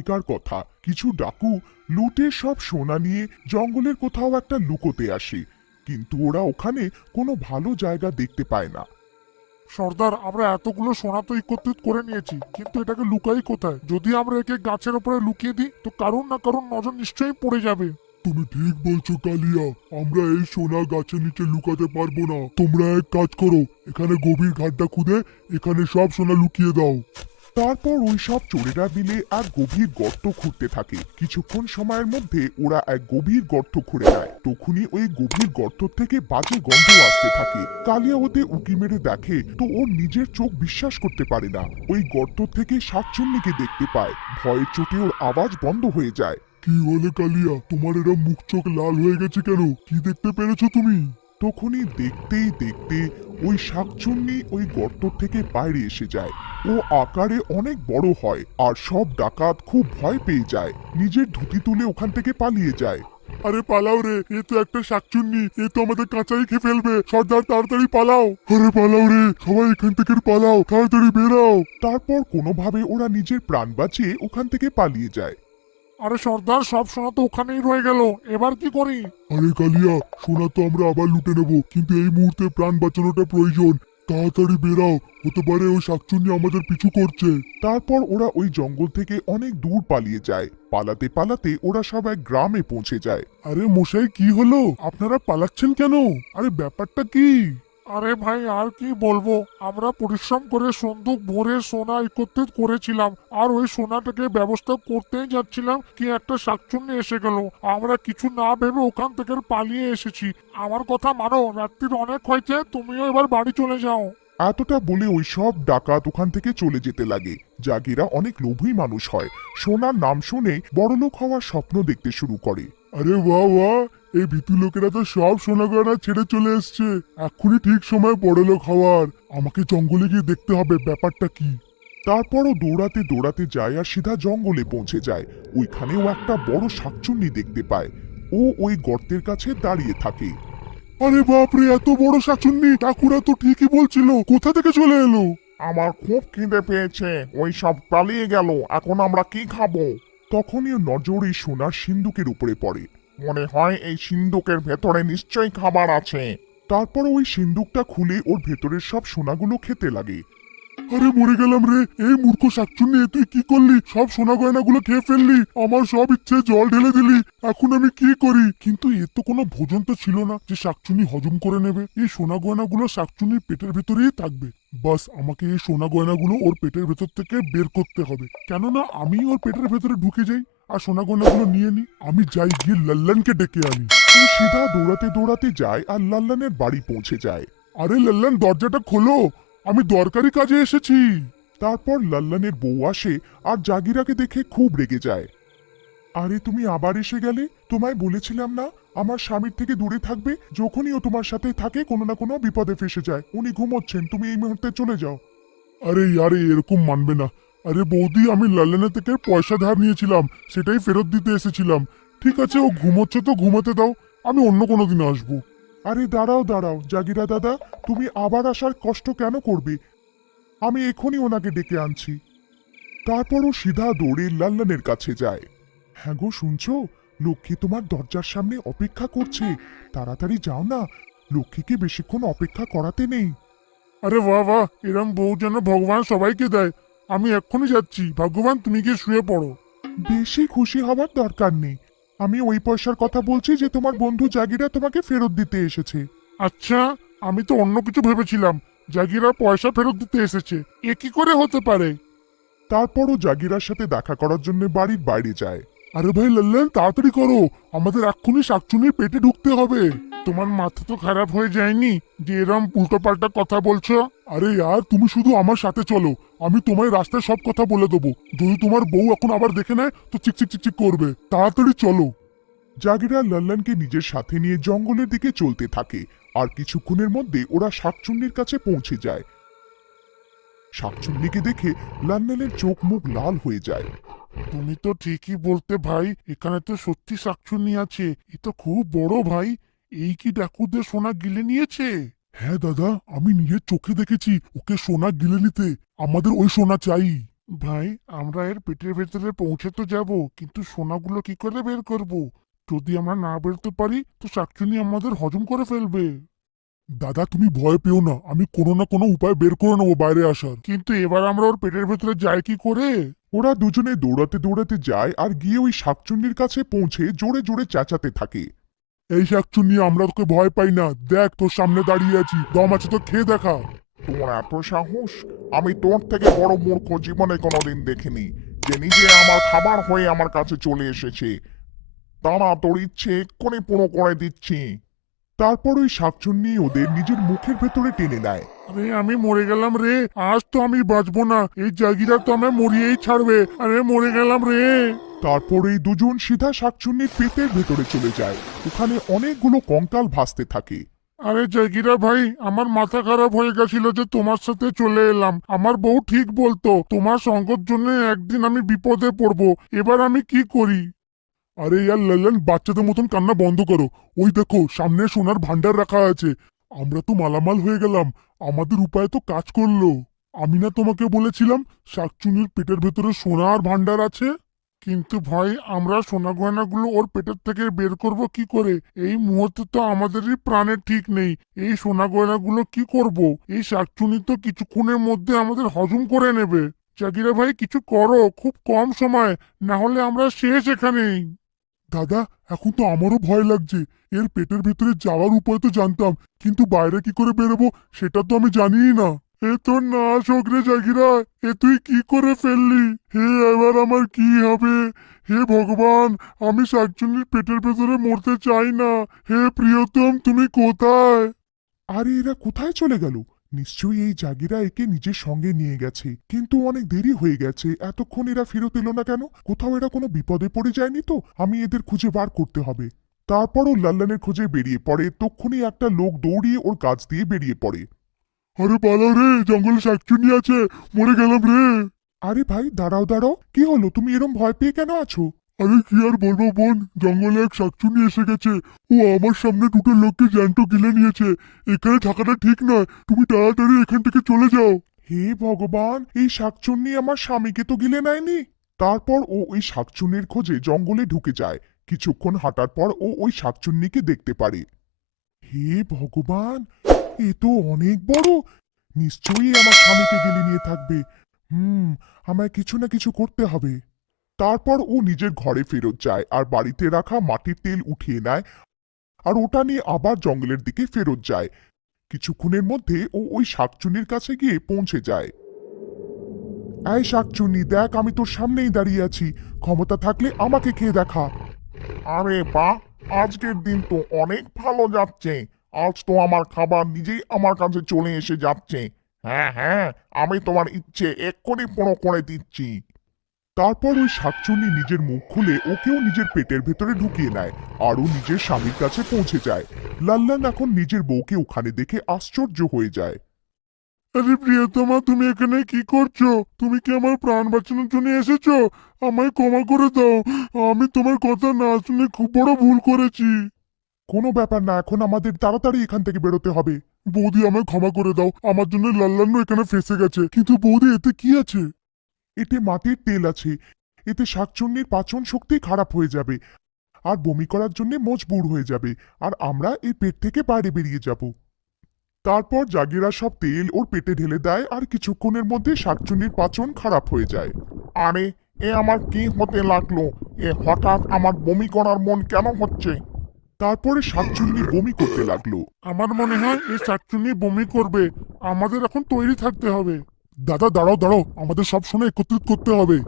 আগেকার কথা, কিছু ডাকু লুটের সব সোনা নিয়ে জঙ্গলের কোথাও একটা লুকোতে আসে, কিন্তু ওরা ওখানে কোনো ভালো জায়গা দেখতে পায় না। সর্দার, আমরা এতগুলো সোনা তো একত্রিত করে নিয়েছি, কিন্তু এটাকে লুকাই কোথায়? যদি আমরা একে গাছের উপরে লুকিয়ে দিই তো কারুর না কারুর নজর নিশ্চয়ই পড়ে যাবে। তুমি ঠিক বলছো কালিয়া, আমরা এই সোনা গাছের নিচে লুকাতে পারবো না। তোমরা এক কাজ করো, এখানে গভীর খাড্ডা খুঁড়ে এখানে সব সোনা লুকিয়ে দাও। তারপর ওই সব চোরেরা মিলে এক গভীর গর্ত খুঁড়তে থাকে। কিছুক্ষণ সময়ের মধ্যে ওরা এক গভীর গর্ত খুঁড়ে নেয়। তখনই ওই গভীর গর্ত থেকে বাজে গন্ধ আসতে থাকে। কালিয়া ওতে উঁকি মেরে দেখে তো ওর নিজের চোখ বিশ্বাস করতে পারে না। ওই গর্ত থেকে শাকচুন্নিকে দেখতে পায়। ভয়ের চোটে ওর আওয়াজ বন্ধ হয়ে যায়। কি হলো কালিয়া, তোমার এরা মুখ চোখ লাল হয়ে গেছে কেন? কি দেখতে পেরেছো তুমি? তখনই দেখতেই দেখতে ওই শাকচুন্নি ওই গর্ত থেকে বাইরে এসে যায়। ও আকারে অনেক বড় হয় আর সব ডাকাত খুব ভয় পেয়ে যায়, নিজের ধুতি তুলে ওখান থেকে পালিয়ে যায়। আরে পালাও রে, এ তো একটা শাকচুন্নি, এ তো আমাদের কাঁচাই খেয়ে ফেলবে। সর্দার তাড়াতাড়ি পালাও। আরে পালাও রে, সবাই এখান থেকে পালাও, তাড়াতাড়ি বেরাও। তারপর কোনোভাবে ওরা নিজের প্রাণ বাঁচিয়ে ওখান থেকে পালিয়ে যায়। আরে সর্দার, সব সোনা তো ওখানেই রয়ে গেল, এবার কি করি? আরে কালিয়া, সোনা তো আমরা আবার লুটে নেব, কিন্তু এই মুহূর্তে প্রাণ বাঁচানোটা প্রয়োজন। তাড়াতাড়ি বেরাও, হতে পারে ওই শাকচুন্নি আমাদের পিছু করছে। তারপর ওরা ওই জঙ্গল থেকে অনেক দূর পালিয়ে যায়। পালাতে পালাতে ওরা সব এক গ্রামে পৌঁছে যায়। আরে মশাই, কি হলো? আপনারা পালাচ্ছেন কেন? আরে ব্যাপারটা কি? আরে ভাই, আর কি বলবো, আমরা পরিশ্রম করে সন্দুক ভরে সোনা একত্রিত করেছিলাম, আর ওই সোনাটাকে ব্যবস্থা করতেই যাচ্ছিলাম কি একটা শাকচুন্নি এসে গেল। আমরা কিছু না ভেবে ওখান থেকে পালিয়ে এসেছি। আমার কথা মানো, রাত্রির অনেক হয়েছে, তুমিও এবার বাড়ি চলে যাও। এতটা বলে ওই সব ডাকাত ওখান থেকে চলে যেতে লাগে। জাগিরা অনেক লোভী মানুষ হয়, সোনার নাম শুনে বড়লোক হওয়ার স্বপ্ন দেখতে শুরু করে। আরে বাহ বাহ, এই ভীতু লোকেরা তো সব সোনা গয়না ছেড়ে চলে এসছে। এক্ষুনি ঠিক সময় বড়লোক হওয়ার। আমাকে জঙ্গলে গিয়ে দেখতে হবে ব্যাপারটা কি। তারপরও দৌড়াতে দৌড়াতে যায় আর সিধা জঙ্গলে পৌঁছে যায়। ওইখানেও একটা বড় শাকচুন্নি দেখতে পায়। ও ওই গর্তের কাছে দাঁড়িয়ে থাকে। আরে বাপরে, এত বড় শাকচুন্নি! কাকুরা তো ঠিকই বলছিল, কোথা থেকে চলে এলো? আমার খুব খিদে পেয়েছে, ওই সব পালিয়ে গেল, এখন আমরা কি খাবো? তখনই ওর নজর এই সোনার সিন্দুকের উপরে পড়ে। মনে হয় এই সিন্দুকের ভেতরে নিশ্চয়ই খাবার আছে। তারপর ওই সিন্দুকটা খুলে ওর ভেতরের সব সোনাগুলো খেতে লাগে। আরে মরে গেলাম রে, এই মূর্খ শাকচুন্নি, তুই কি করলি? সব সোনা গয়নাগুলো খেয়ে ফেললি, আমার সব ইচ্ছে জল ঢেলে দিলি। এখন আমি কি করি? কিন্তু এর তো কোনো ভোজন তো ছিল না যে শাকচুন্নি হজম করে নেবে। এই সোনা গয়নাগুলো শাকচুন্নির পেটের ভেতরেই থাকবে। বাস, আমাকে এই সোনা গয়নাগুলো ওর পেটের ভেতর থেকে বের করতে হবে। কেননা আমি ওর পেটের ভেতরে ঢুকে যাই আর সোনা গয়নাগুলো নিয়ে নি। আমি যাই, গিয়ে লাল্লানকে ডেকে আনি। ও সিধা দৌড়াতে দৌড়াতে যায় আর লাল্লানের বাড়ি পৌঁছে যায়। আরে লাল্লান, দরজাটা খোলো, আমি দরকারি কাজে এসেছি। তারপর লাল্লানের বউ আসে আর জাগিরাকে দেখে খুব রেগে যায়। আরে তুমি আবার এসে গেলে, তোমায় বলেছিলাম না আমার স্বামীর থেকে দূরে থাকবে। যখনই ও তোমার সাথে থাকে কোনো না কোনো বিপদে ফেসে যায়। উনি ঘুমোচ্ছেন, তুমি এই মুহূর্তে চলে যাও। আরে আরে, এরকম মানবে না। আরে বৌদি, আমি লাল্লানের থেকে পয়সা ধার নিয়েছিলাম, সেটাই ফেরত দিতে এসেছিলাম। ঠিক আছে, ও ঘুমোচ্ছে তো ঘুমাতে দাও, আমি অন্য কোনো দিন আসবো। আরে দাঁড়াও দাঁড়াও জাগিরা দাদা, তুমি আবার আসার কষ্ট কেন করবে? আমি এখনই ওনাকে ডেকে আনছি। তারপর ও সিধা দৌড়ে লাল্লানের কাছে যায়। হ্যাঁ গো, শুনছো? লক্ষ্মী তোমার দরজার সামনে অপেক্ষা করছে, তাড়াতাড়ি যাও না, লক্ষ্মীকে বেশিক্ষণ অপেক্ষা করাতে নেই। আরে বাহ বাহ, এরম বউ যেন ভগবান সবাইকে দেয়। আমি এক্ষুনি যাচ্ছি, ভগবান তুমি গিয়ে শুয়ে পড়ো। বেশি খুশি হওয়ার দরকার নেই, আমি ওই পয়সার কথা বলছি যে তোমার বন্ধু জাগিরা তোমাকে ফেরত দিতে এসেছে। আচ্ছা, আমি তো অন্য কিছু ভেবেছিলাম, জাগিরা পয়সা ফেরত দিতে এসেছে। এ কি করে হতে পারে? তারপরও জাগিরার সাথে দেখা করার জন্য বাড়ির বাইরে যায়। আরে ভাই লাল্লান, তাড়াতাড়ি করো, আমাদের এক্ষুনি শাকচুনির পেটে ঢুকতে হবে। তোমার মাথা তো খারাপ হয়ে যায়নি যে এরম উল্টোপাল্টা কথা বলছো? আরে ইয়ার, তুমি শুধু আমার সাথে চলো, আমি তোমায় রাস্তায় সব কথা বলে দেবো। যদি তোমার বউ এখন আবার দেখে নেয় তো চিকচিক চিকচিক করবে। তাড়াতাড়ি চলো। জাগিরা লাল্লানকে নিজের সাথে নিয়ে জঙ্গলের দিকে চলতে থাকে আর কিছুক্ষণের মধ্যে ওরা শাকচুন্নির কাছে পৌঁছে যায়। শাকচুন্নিকে দেখে লাল্লানের চোখ মুখ লাল হয়ে যায়। তুমি তো ঠিকই বলতে ভাই, এখানে তো সত্যি শাকচুন্নি আছে। এ তো খুব বড় ভাই। এই কি ডাকুদের সোনা গিলে নিয়েছে? হ্যাঁ দাদা, আমি নিজের চোখে দেখেছি ওকে সোনা গিলে নিতে। আমাদের ওই সোনা চাই। ভাই, আমরা এর পেটের ভেতরে পৌঁছে তো যাব, কিন্তু সোনাগুলো কি করে বের করব? যদি আমরা না বেরোতে পারি তো শাকচুন্নি আমাদের হজম করে ফেলবে। দাদা তুমি ভয় পেও না, আমি কোনো না কোনো উপায় বের করে নেবো বাইরে আসার। কিন্তু এবার আমরা ওর পেটের ভেতরে যাই কি করে? ওরা দুজনে দৌড়াতে দৌড়াতে যায় আর গিয়ে ওই শাকচুন্নির কাছে পৌঁছে জোরে জোরে চেঁচাতে থাকে। এই শাকচুন্নি, আমরা তোকে ভয় পাই না, দেখ তোর সামনে দাঁড়িয়ে আছি, দম আছে তো খেয়ে দেখা। তোমার এত সাহস? আমি তোর থেকে বড় মূর্খ জীবনে কোনোদিন দেখিনি, যে নিজে আমার খাবার হয়ে আমার কাছে চলে এসেছে। তারা তোর ইচ্ছে এক্ষুনি পুরো করে দিচ্ছি। তারপর ওই শাকচুন্নি ওদের নিজের মুখের ভেতরে টেনে নেয়। আরে আমি মরে গেলাম রে, আজ তো আমি বাঁচবো না, এই জাগিরা তো আমায় মরিয়েই ছাড়বে। আরে মরে গেলাম রে। তারপর এই দুজন সিধা শাকচুন্নির পেটের ভেতরে চলে যায়। ওখানে অনেকগুলো কঙ্কাল ভাসতে থাকে। আরে জাগিরা ভাই, আমার মাথা খারাপ হয়ে গেছিল যে তোমার সাথে চলে এলাম। আমার বউ ঠিক বলতো, তোমার সঙ্গের জন্য একদিন আমি বিপদে পড়বো। এবার আমি কি করি? আরে ইয়ার লাল্লান, বাচ্চাদের মতন কান্না বন্ধ করো। ওই দেখো সামনে সোনার ভান্ডার রাখা আছে, আমরা তো মালামাল হয়ে গেলাম, আমাদের উপায় তো কাজ করলো। আমি না তোমাকে বলেছিলাম শাকচুনির পেটের ভেতরে সোনার ভান্ডার আছে? কিন্তু ভাই, আমরা সোনা গয়নাগুলো ওর পেটের থেকে বের করব কি করে? এই মুহূর্তে তো আমাদেরই প্রাণের ঠিক নেই। এই সোনা গয়নাগুলো কি করব? এই শাকচুনি তো কিছুক্ষণের মধ্যে আমাদের হজম করে নেবে। জাগিরা ভাই, কিছু করো, খুব কম সময়, না হলে আমরা শেষ এখানেই। দাদা এখন তো আমারও ভয় লাগছে। এর পেটের ভেতরে যাওয়ার উপায় তো জানতাম, কিন্তু বাইরে কি করে বেরোবো সেটা তো আমি জানিই না। এ তোর নাশ হোক রে জাগিরা, এ তুই কি করে ফেললি? হে এবার আমার কি হবে? হে ভগবান, আমি শাকচুন্নির পেটের ভেতরে মরতে চাই না। হে প্রিয়তম, তুমি কোথায়? আরে এরা কোথায় চলে গেল? নিশ্চয়ই এই জাগিরা একে নিজের সঙ্গে নিয়ে গেছে, কিন্তু অনেক দেরি হয়ে গেছে। এতক্ষণ এরা ফেরত এলো না কেন? কোথাও এরা কোনো বিপদে পড়ে যায়নি তো? আমি এদের খুঁজে বার করতে হবে। তারপরও লাল্লানের খোঁজে বেরিয়ে পড়ে। তক্ষুনি একটা লোক দৌড়িয়ে ওর কাছ দিয়ে বেরিয়ে পড়ে। আরে পালাও রে, জঙ্গলে শাকচুন্নি আছে, মরে গেলাম রে। আরে ভাই, দাঁড়াও দাঁড়াও, কি হলো? তুমি এরম ভয় পেয়ে কেন আছো? আরে কি আর বলবো বোন, জঙ্গলে এক শাকচুন্নি এসে গেছে। ও আমার সামনে দুটো লোককে জ্যান্ত গিলে নিয়েছে। এখানে থাকাটা ঠিক নয়, তুমি তাড়াতাড়ি এখান থেকে চলে যাও। হে ভগবান, এই শাকচুন্নি আমার স্বামীকে তো গিলে নেয়নি। তারপর ও ওই শাকচুন্নির খোঁজে জঙ্গলে ঢুকে যায়। কিছুক্ষণ হাঁটার পর ও ওই শাকচুন্নিকে দেখতে পারে। হে ভগবান, এ তো অনেক বড়। নিশ্চয়ই আমার স্বামীকে গিলে নিয়ে থাকবে। আমায় কিছু না কিছু করতে হবে। তারপর ও নিজের ঘরে ফেরত যায় আর বাড়িতে রাখা মাটির তেল উঠিয়ে নেয় আর ওটা নিয়ে আবার জঙ্গলের দিকে ফেরত যায়। কিছুক্ষণের মধ্যে ও ওই শাকচুন্নির কাছে গিয়ে পৌঁছে যায়। এই শাকচুন্নি, দেখ আমি তোর সামনেই দাঁড়িয়ে আছি। ক্ষমতা থাকলে আমাকে খেয়ে দেখা। আরে বাহ, আজকের দিন তো অনেক ভালো যাচ্ছে। আজ তো আমার খাবার নিজেই আমার কাছে চলে এসে যাচ্ছে। হ্যাঁ হ্যাঁ, আমি তোমার ইচ্ছে এক্ষুনি পুরো করে দিচ্ছি। তারপর ওই শাকচুন্নি নিজের মুখ খুলে ওকেও নিজের পেটের ভেতরে ঢুকিয়ে নেয় আরও নিজের স্বামীর কাছে পৌঁছে যায়। লাল্লান এখন নিজের বউকে ওখানে দেখে আশ্চর্য হয়ে যায়। আরে প্রিয়তমা, তুমি এখানে কি করছো? তুমি কি আমার প্রাণ বাঁচানোর জন্য এসেছো? আমায় ক্ষমা করে দাও, আমি তোমার কথা না শুনে খুব বড় ভুল করেছি। কোনো ব্যাপার না, এখন আমাদের তাড়াতাড়ি এখান থেকে বেরোতে হবে। বৌদি আমায় ক্ষমা করে দাও, আমার জন্য লাল্লান্ন এখানে ফেসে গেছে। কিন্তু বৌদি এতে কি আছে? এতে মাটির তেল আছে। এতে শাকচুন্নির পাচন শক্তি খারাপ হয়ে যাবে আর বমি করার জন্য মজবুর হয়ে যাবে, আর আমরা এই পেট থেকে বাইরে বেরিয়ে যাব। তারপর জাগিরা সব তেল ওর পেটে ঢেলে দেয় আর কিছুক্ষণের মধ্যে শাকচুন্নির পাচন খারাপ হয়ে যায়। আরে, এ আমার কি হতে লাগলো? এ হঠাৎ আমার বমি করার মন কেন হচ্ছে? তারপরে শাকচুন্নি বমি করতে লাগলো। আমার মনে হয় এই শাকচুনি বমি করবে। আমাদের এখন তৈরি থাকতে হবে। দাদা দাঁড়াও দাঁড়াও, আমাদের সব সময় একত্রিত করতে হবে।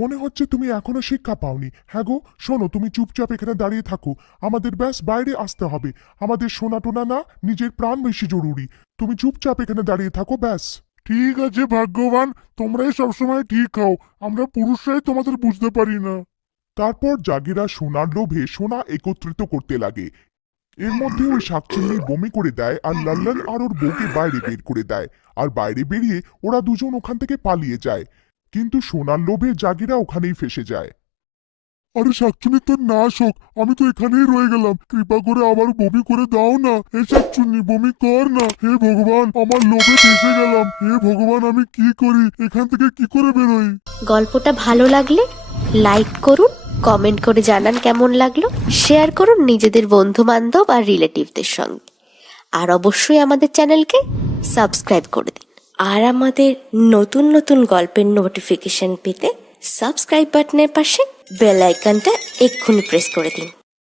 মনে হচ্ছে তুমি এখনো শিক্ষা পাওনি। হ্যাঁ গো, শোনো, তুমি চুপচাপ এখানে দাঁড়িয়ে থাকো। আমাদের ব্যাস বাইরে আসতে হবে। আমাদের সোনা টোনা না, নিজের প্রাণ বেশি জরুরি। তুমি চুপচাপ এখানে দাঁড়িয়ে থাকো, ব্যাস। ঠিক আছে ভাগ্যবান, তোমরাই সবসময় ঠিক হও। আমরা পুরুষরাই তোমাদের বুঝতে পারি না। তারপর জাগিরা সোনার লোভে সোনা একত্রিত করতে লাগে। এর মধ্যে ওই শাকচুন্নি বমি করে দেয় আর লাল্লান আর ওর বউকে বাইরে বের করে দেয়। আর বাইরে বেরিয়ে ওরা দুজন ওখান থেকে পালিয়ে যায়। কিন্তু সোনার লোভে জাগিরা ওখানেই ফেসে যায়। আরে শাকচুনি তোর নাশ হোক, আমি তো এখানেই রয়ে গেলাম, কৃপা করে আবার বমি করে দাও না। হে শাকচুনি বমি কর না, হে ভগবান আমার লোভে ফেসে গেলাম, হে ভগবান আমি কি করি, এখান থেকে কি করে বেরোই? গল্পটা ভালো লাগলে লাইক করুন, কমেন্ট করে জানান কেমন লাগলো, শেয়ার করুন নিজেদের বন্ধু বান্ধব আর রিলেটিভদের সঙ্গে, আর অবশ্যই আমাদের চ্যানেলকে সাবস্ক্রাইব করে দিন। আর আমাদের নতুন নতুন গল্পের নোটিফিকেশন পেতে সাবস্ক্রাইব বাটনের পাশে বেল আইকনটা এক্ষুনি প্রেস করে দিন।